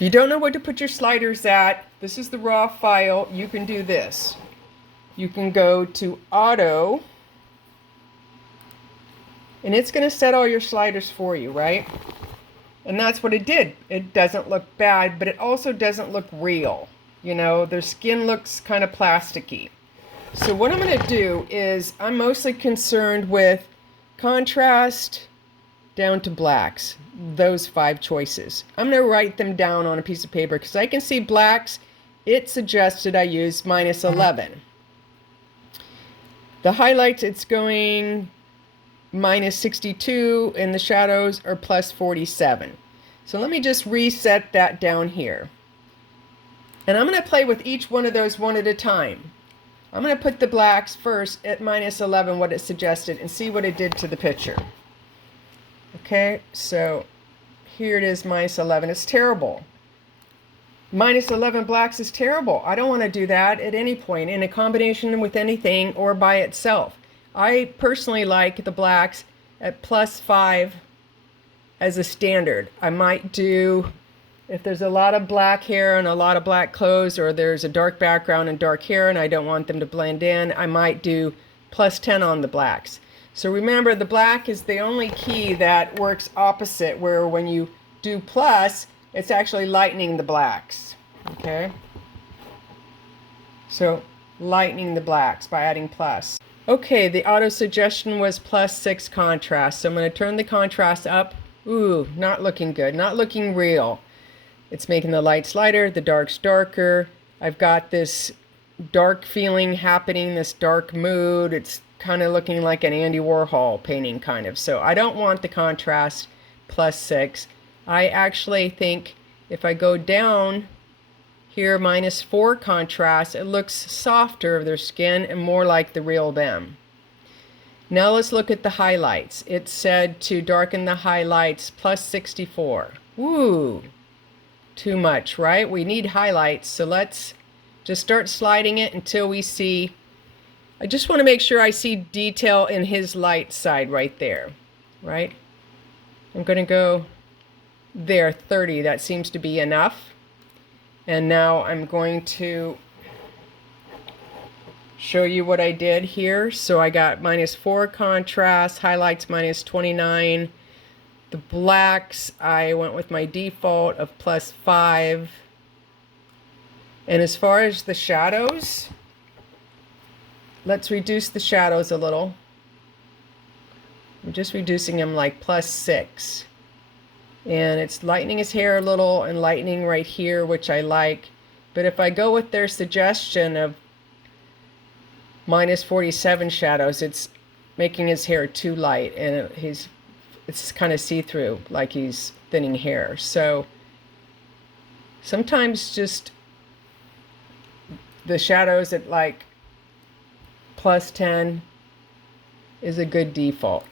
If you don't know where to put your sliders at, this is the raw file. You can do this. You can go to Auto, and it's going to set all your sliders for you, right? And that's what it did. It doesn't look bad, but it also doesn't look real. You know, their skin looks kind of plasticky. So what I'm going to do is I'm mostly concerned with contrast down to blacks, those 5 choices. I'm going to write them down on a piece of paper because I can see blacks. It suggested I use -11. The highlights, it's going -62, and the shadows are +47. So let me just reset that down here. And I'm going to play with each one of those one at a time. I'm going to put the blacks first at -11, what it suggested, and see what it did to the picture. Okay, so here it is, -11. It's terrible. -11 blacks is terrible. I don't want to do that at any point in a combination with anything or by itself. I personally like the blacks at +5 as a standard. I might do, if there's a lot of black hair and a lot of black clothes, or there's a dark background and dark hair and I don't want them to blend in, I might do +10 on the blacks. So remember, the black is the only key that works opposite, where when you do plus, it's actually lightening the blacks. Okay? So lightening the blacks by adding plus. Okay, the auto suggestion was +6 contrast. So I'm going to turn the contrast up. Ooh, not looking good, not looking real. It's making the lights lighter, the darks darker. I've got this dark feeling happening, this dark mood. It's kind of looking like an Andy Warhol painting kind of. So I don't want the contrast +6. I actually think if I go down here, -4 contrast, it looks softer of their skin and more like the real them. Now let's look at the highlights. It said to darken the highlights +64. Ooh, too much, right? We need highlights, so let's just start sliding it until we see. I just want to make sure I see detail in his light side right there, right? I'm going to go there, 30. That seems to be enough. And now I'm going to show you what I did here. So I got -4 contrast, highlights -29. The blacks, I went with my default of +5. And as far as the shadows, let's reduce the shadows a little. I'm just reducing them like +6. And it's lightening his hair a little and lightening right here, which I like. But if I go with their suggestion of -47 shadows, it's making his hair too light, and it's kind of see-through, like he's thinning hair. So sometimes just the shadows at like +10 is a good default.